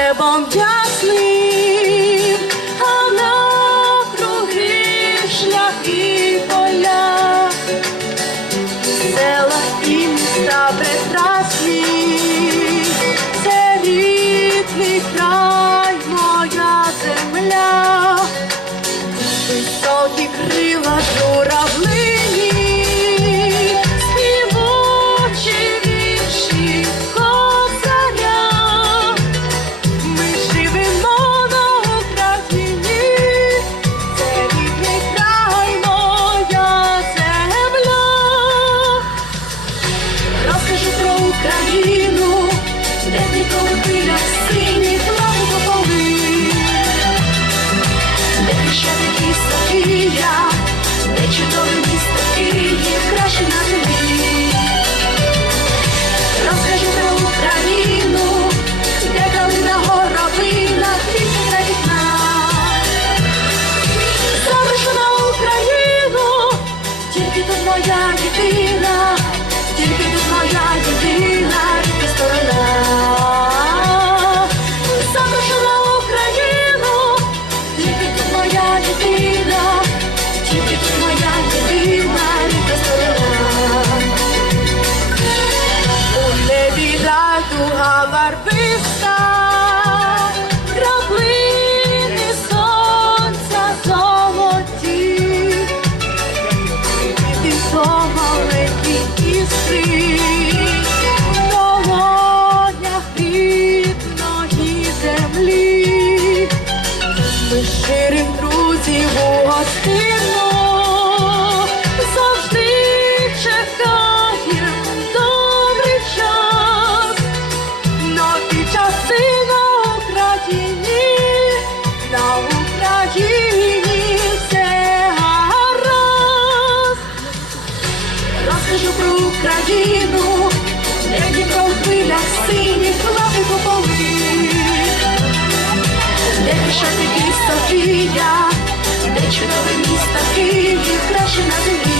I'm just me. Колотилях сині плавно поли, де ще already is free. лише такі Софія, де чудове місто Київ, краще на землі.